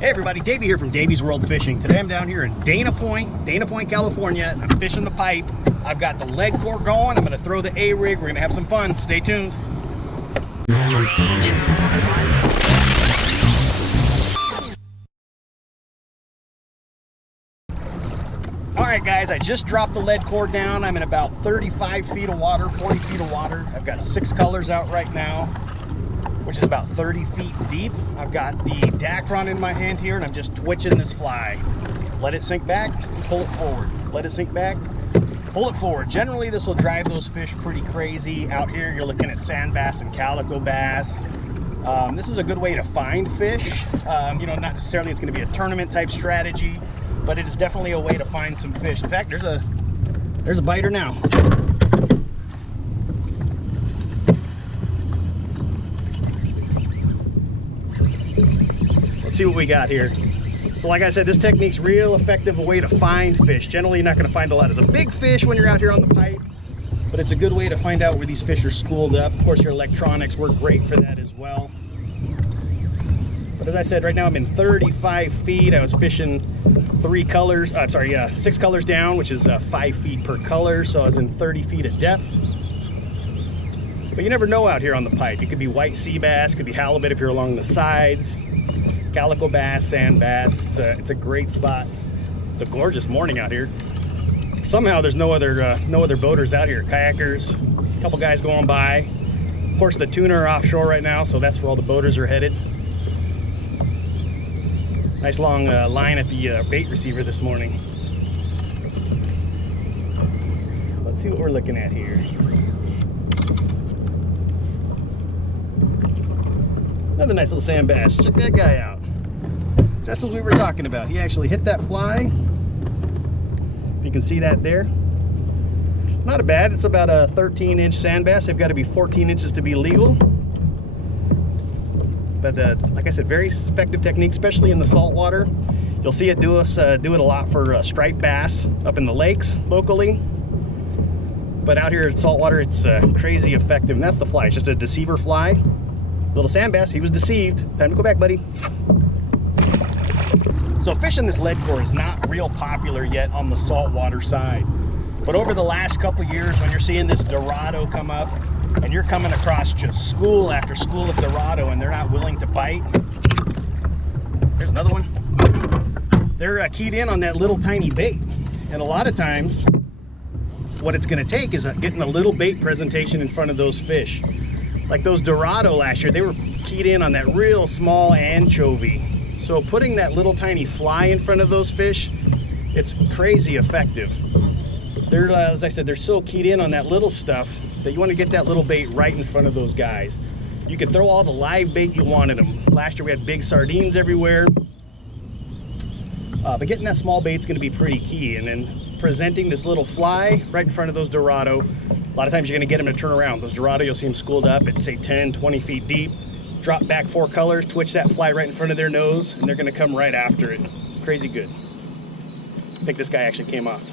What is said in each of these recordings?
Hey everybody, Davey here from Davey's World Fishing. Today I'm down here in Dana Point, California, and I'm fishing the pipe. I've got the leadcore going. I'm going to throw the A-rig. We're going to have some fun. Stay tuned. Alright guys, I just dropped the leadcore down. I'm in about 35 feet of water, 40 feet of water. I've got 6 colors out right now, which is about 30 feet deep. I've got the Dacron in my hand here, and I'm just twitching this fly. Let it sink back, pull it forward. Let it sink back, pull it forward. Generally, this will drive those fish pretty crazy. Out here, you're looking at sand bass and calico bass. This is a good way to find fish. You know, not necessarily it's going to be a tournament type strategy, but it is definitely a way to find some fish. In fact, there's a biter now. Let's see what we got here. So like I said, this technique's real effective, a way to find fish. Generally, you're not going to find a lot of the big fish when you're out here on the pipe, but it's a good way to find out where these fish are schooled up. Of course, your electronics work great for that as well. But as I said, right now I'm in 35 feet. I was fishing 6 colors down, which is 5 feet per color. So I was in 30 feet of depth. But you never know out here on the pipe. It could be white sea bass, could be halibut if you're along the sides. Calico bass, sand bass. It's a great spot. It's a gorgeous morning out here. Somehow there's no other boaters out here. Kayakers, a couple guys going by. Of course, the tuna are offshore right now, so that's where all the boaters are headed. Nice long line at the bait receiver this morning. Let's see what we're looking at here. Another nice little sand bass. Check that guy out. Just as we were talking about. He actually hit that fly. If you can see that there. Not bad. It's about a 13-inch sand bass. They've got to be 14 inches to be legal. But like I said, very effective technique, especially in the saltwater. You'll see it do it a lot for striped bass up in the lakes locally. But out here at saltwater, it's crazy effective. And that's the fly. It's just a Deceiver fly. Little sand bass. He was deceived. Time to go back, buddy. So fishing this leadcore is not real popular yet on the saltwater side. But over the last couple years, when you're seeing this Dorado come up, and you're coming across just school after school of Dorado, and they're not willing to bite. There's another one. They're keyed in on that little tiny bait. And a lot of times, what it's going to take is getting a little bait presentation in front of those fish. Like those Dorado last year, they were keyed in on that real small anchovy. So putting that little tiny fly in front of those fish, it's crazy effective. They're, as I said, they're so keyed in on that little stuff that you want to get that little bait right in front of those guys. You can throw all the live bait you want at them. Last year we had big sardines everywhere. But getting that small bait's going to be pretty key. And then presenting this little fly right in front of those Dorado. A lot of times you're going to get them to turn around. Those Dorado, you'll see them schooled up at say 10, 20 feet deep. Drop back 4 colors, twitch that fly right in front of their nose, and they're going to come right after it. Crazy good. I think this guy actually came off.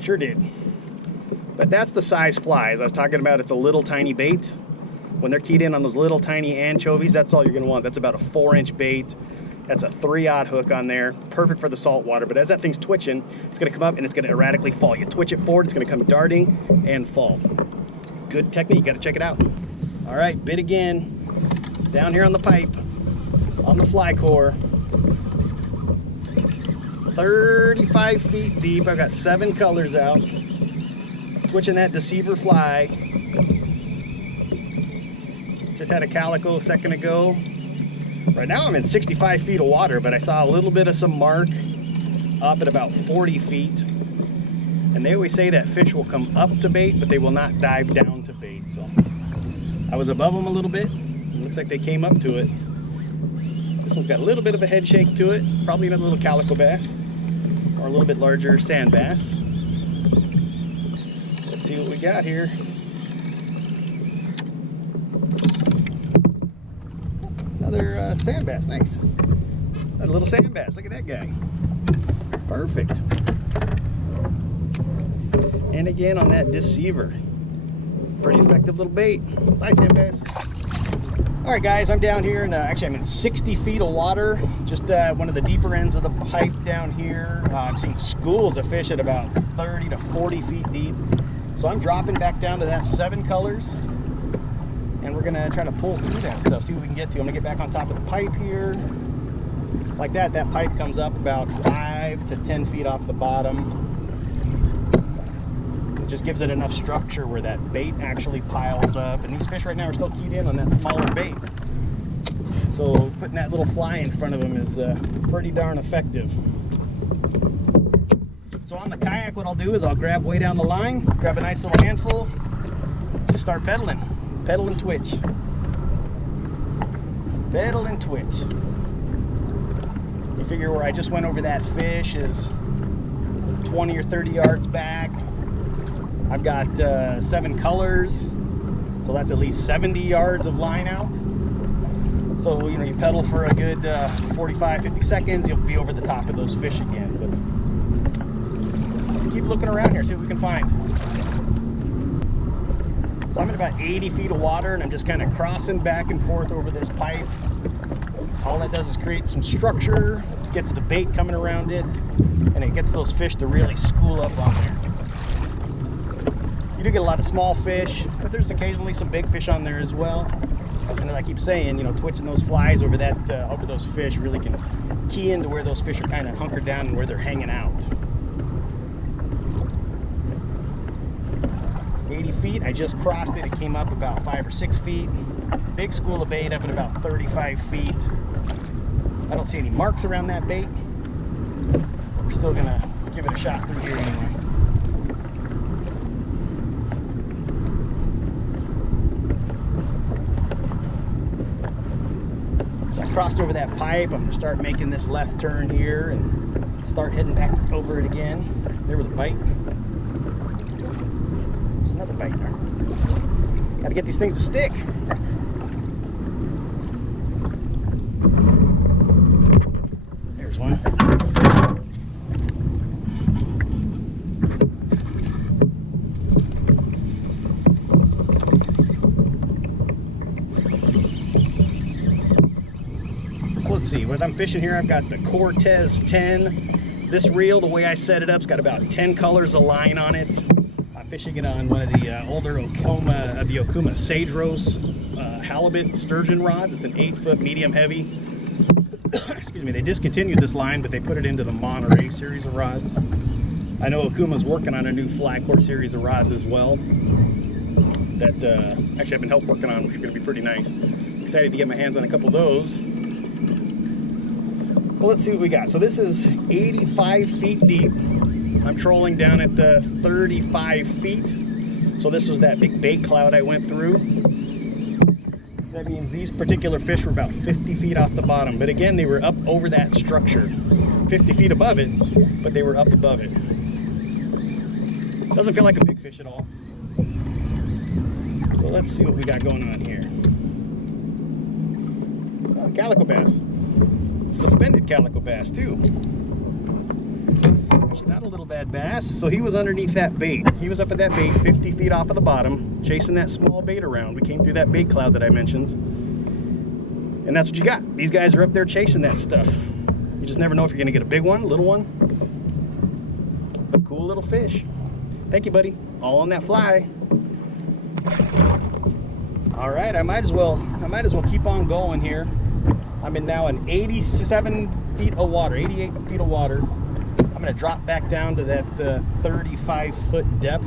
Sure did. But that's the size flies I was talking about. It's a little tiny bait. When they're keyed in on those little tiny anchovies, that's all you're going to want. That's about a 4-inch bait. That's a 3-aught hook on there. Perfect for the salt water. But as that thing's twitching, it's going to come up and it's going to erratically fall. You twitch it forward, it's going to come darting and fall. Good technique. You got to check it out. All right, bit again. Down here on the pipe, on the FlyCore. 35 feet deep. I've got 7 colors out. Twitching that Deceiver fly. Just had a calico a second ago. Right now I'm in 65 feet of water, but I saw a little bit of some mark up at about 40 feet. And they always say that fish will come up to bait, but they will not dive down to bait. So I was above them a little bit. It looks like they came up to it. This one's got a little bit of a head shake to it. Probably another little calico bass or a little bit larger sand bass. Let's see what we got here. Another sand bass, nice. A little sand bass, look at that guy. Perfect. And again on that Deceiver. Pretty effective little bait. Bye, sand bass. All right, guys, I'm down here, and actually I'm in 60 feet of water, just one of the deeper ends of the pipe down here. I'm seeing schools of fish at about 30 to 40 feet deep. So I'm dropping back down to that 7 colors, and we're gonna try to pull through that stuff, see what we can get to. I'm gonna get back on top of the pipe here. Like that pipe comes up about 5 to 10 feet off the bottom. It just gives it enough structure where that bait actually piles up, and these fish right now are still keyed in on that smaller bait. So putting that little fly in front of them is pretty darn effective. So on the kayak, what I'll do is I'll grab way down the line, grab a nice little handful, just start pedaling. Pedal and twitch. Pedal and twitch. You figure where I just went over that fish is 20 or 30 yards back. I've got 7 colors, so that's at least 70 yards of line out. So, you know, you pedal for a good 45, 50 seconds, you'll be over the top of those fish again. But let's keep looking around here, see what we can find. So I'm at about 80 feet of water, and I'm just kind of crossing back and forth over this pipe. All that does is create some structure, gets the bait coming around it, and it gets those fish to really school up on there. You do get a lot of small fish, but there's occasionally some big fish on there as well. And as I keep saying, you know, twitching those flies over that over those fish really can key into where those fish are kind of hunkered down and where they're hanging out. 80 feet, I just crossed it. It came up about 5 or 6 feet. Big school of bait up at about 35 feet. I don't see any marks around that bait. We're still gonna give it a shot through here anyway. Crossed over that pipe. I'm going to start making this left turn here and start heading back over it again. There was a bite. There's another bite there. Got to get these things to stick. There's one. Let's see what I'm fishing here. I've got the Cortez 10. This reel, the way I set it up, has got about 10 colors of line on it. I'm fishing it on one of the older Okuma Sage Rose halibut sturgeon rods. It's an 8-foot medium heavy. Excuse me. They discontinued this line, but they put it into the Monterey series of rods. I know Okuma's working on a new FlyCore series of rods as well. That actually I've been helping working on, which is going to be pretty nice. Excited to get my hands on a couple of those. Well, let's see what we got. So this is 85 feet deep. I'm trolling down at 35 feet. So this was that big bait cloud I went through. That means these particular fish were about 50 feet off the bottom. But again, they were up over that structure. 50 feet above it, but they were up above it. Doesn't feel like a big fish at all. So let's see what we got going on here. Well, Calico Bass. Suspended Calico Bass too. Actually, not a little bad bass. So he was underneath that bait. He was up at that bait 50 feet off of the bottom, chasing that small bait around. We came through that bait cloud that I mentioned. And that's what you got. These guys are up there chasing that stuff. You just never know if you're gonna get a big one, little one. A cool little fish. Thank you, buddy. All on that fly. All right, I might as well keep on going here. I'm in now in 87 feet of water, 88 feet of water. I'm going to drop back down to that 35-foot depth.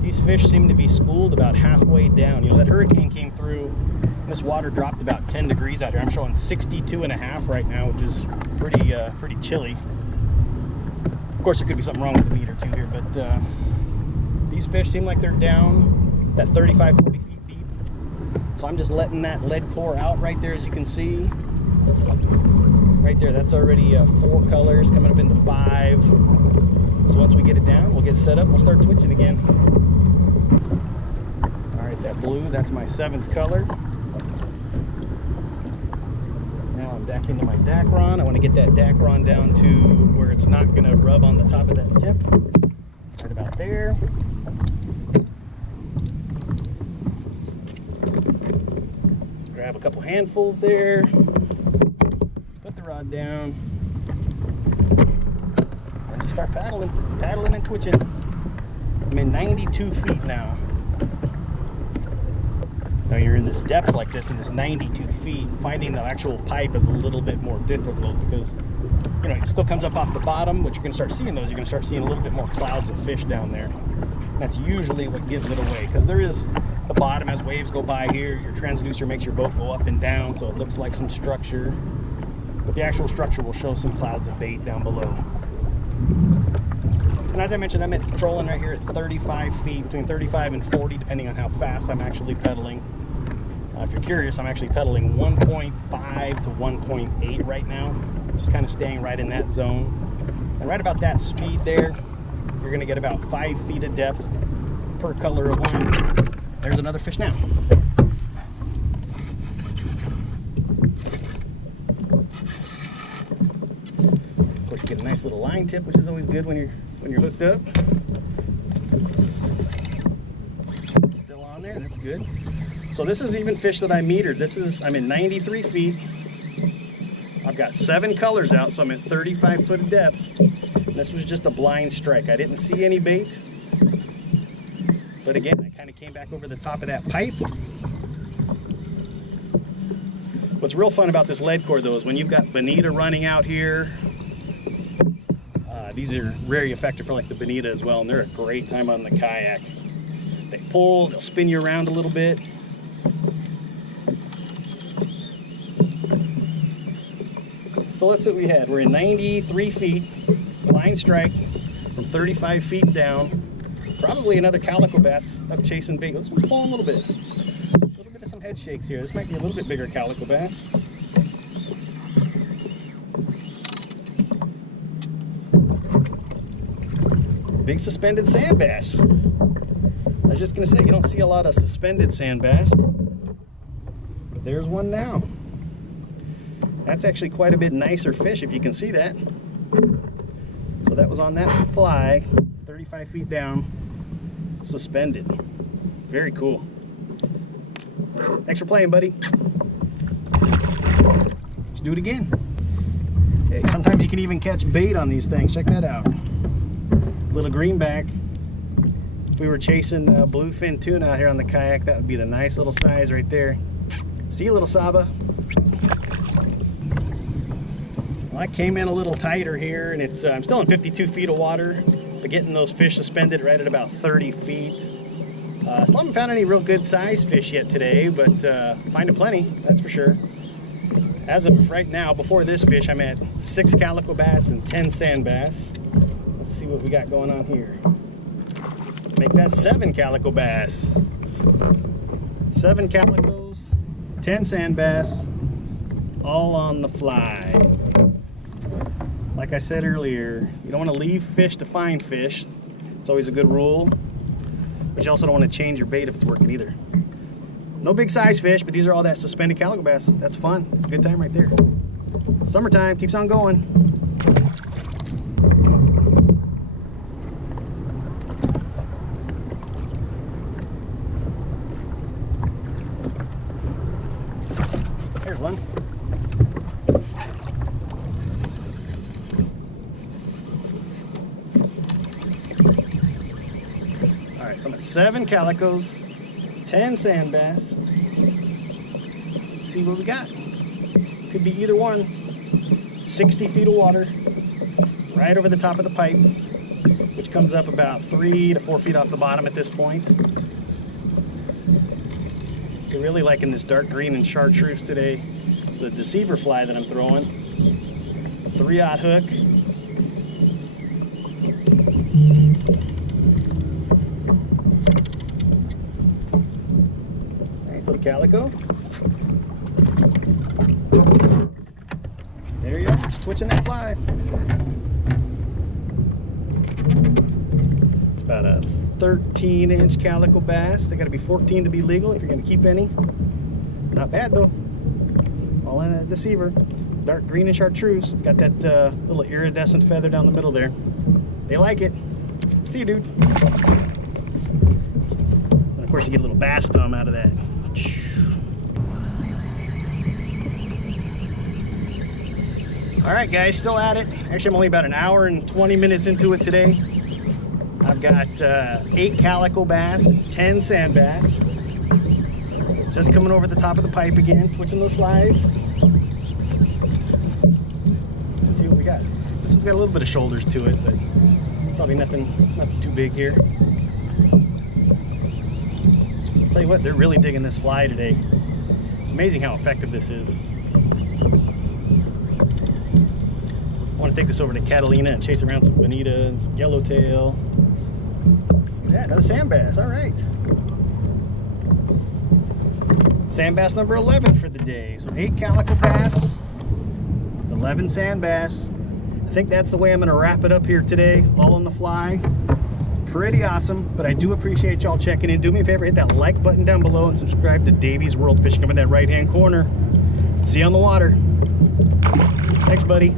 These fish seem to be schooled about halfway down. You know, that hurricane came through, and this water dropped about 10 degrees out here. I'm showing 62.5 right now, which is pretty chilly. Of course, there could be something wrong with the meter too here, but these fish seem like they're down that 35, 40 feet deep. So I'm just letting that leadcore out right there, as you can see. Right there, that's already 4 colors coming up into 5. So once we get it down, we'll get set up, we'll start twitching again. All right, that blue, that's my 7th color. Now I'm back into my Dacron. I want to get that Dacron down to where it's not going to rub on the top of that tip. Right about there. Grab a couple handfuls there. Put the rod down. And just start paddling and twitching. I'm in 92 feet now. Now you're in this depth like this, in this 92 feet, finding the actual pipe is a little bit more difficult because, you know, it still comes up off the bottom, but you're going to start seeing those. You're going to start seeing a little bit more clouds of fish down there. That's usually what gives it away, because there is the bottom as waves go by here. Your transducer makes your boat go up and down, so it looks like some structure. But the actual structure will show some clouds of bait down below. And as I mentioned, I'm trolling right here at 35 feet, between 35 and 40, depending on how fast I'm actually pedaling. If you're curious, I'm actually pedaling 1.5 to 1.8 right now, just kind of staying right in that zone. And right about that speed there, you're going to get about 5 feet of depth per color of line. There's another fish now. Of course, you get a nice little line tip, which is always good when you're hooked up. Still on there, that's good. So this is even fish that I metered. I'm in 93 feet. I've got 7 colors out, so I'm at 35 foot of depth. And this was just a blind strike. I didn't see any bait. But again, I kind of came back over the top of that pipe. What's real fun about this lead core though is when you've got bonita running out here, these are very effective for like the bonita as well, and they're a great time on the kayak. They pull, they'll spin you around a little bit. So that's what we had. We're in 93 feet, blind strike from 35 feet down. Probably another calico bass up chasing bait. This one's pulling a little bit. A little bit of some head shakes here. This might be a little bit bigger calico bass. Big suspended sand bass. I was just gonna say, you don't see a lot of suspended sand bass. But there's one now. That's actually quite a bit nicer fish, if you can see that. So that was on that fly, 35 feet down, suspended. Very cool. Thanks for playing, buddy. Let's do it again. Okay, sometimes you can even catch bait on these things. Check that out. Little greenback. If we were chasing bluefin tuna out here on the kayak, that would be the nice little size right there. See you, little Saba. Well, I came in a little tighter here, and it's I'm still in 52 feet of water, but getting those fish suspended right at about 30 feet. Still haven't found any real good size fish yet today, but finding plenty, that's for sure. As of right now, before this fish, I'm at 6 calico bass and 10 sand bass. Let's see what we got going on here. Make that 7 calico bass. 7 calicos, 10 sand bass, all on the fly. Like I said earlier, you don't want to leave fish to find fish. It's always a good rule. But you also don't want to change your bait if it's working either. No big size fish, but these are all that suspended calico bass. That's fun. It's a good time right there. Summertime keeps on going. There's one. All right, so I'm at 7 calicos, 10 sand bass. Let's see what we got. Could be either one. 60 feet of water, right over the top of the pipe, which comes up about 3 to 4 feet off the bottom at this point. You're really liking this dark green and chartreuse today. It's the Deceiver fly that I'm throwing. 3/0 hook. Nice little calico. There you go, just twitching that fly. It's about a 13-inch calico bass. They got to be 14 to be legal if you're going to keep any. Not bad though. All in a Deceiver. Dark green and chartreuse. It's got that little iridescent feather down the middle there. They like it. See you, dude. And of course you get a little bass thumb out of that. All right, guys, still at it. Actually, I'm only about an hour and 20 minutes into it today. I've got 8 calico bass and 10 sand bass. Just coming over the top of the pipe again, twitching those flies. Let's see what we got. This one's got a little bit of shoulders to it, but probably nothing too big here. I'll tell you what, they're really digging this fly today. It's amazing how effective this is. I want to take this over to Catalina and chase around some bonita and some yellowtail. See that, another sand bass, all right. Sand bass number 11 for the day. So 8 calico bass, 11 sand bass. I think that's the way I'm gonna wrap it up here today, all on the fly. Pretty awesome, but I do appreciate y'all checking in. Do me a favor, hit that like button down below and subscribe to Davey's World Fishing up in that right-hand corner. See you on the water. Thanks, buddy.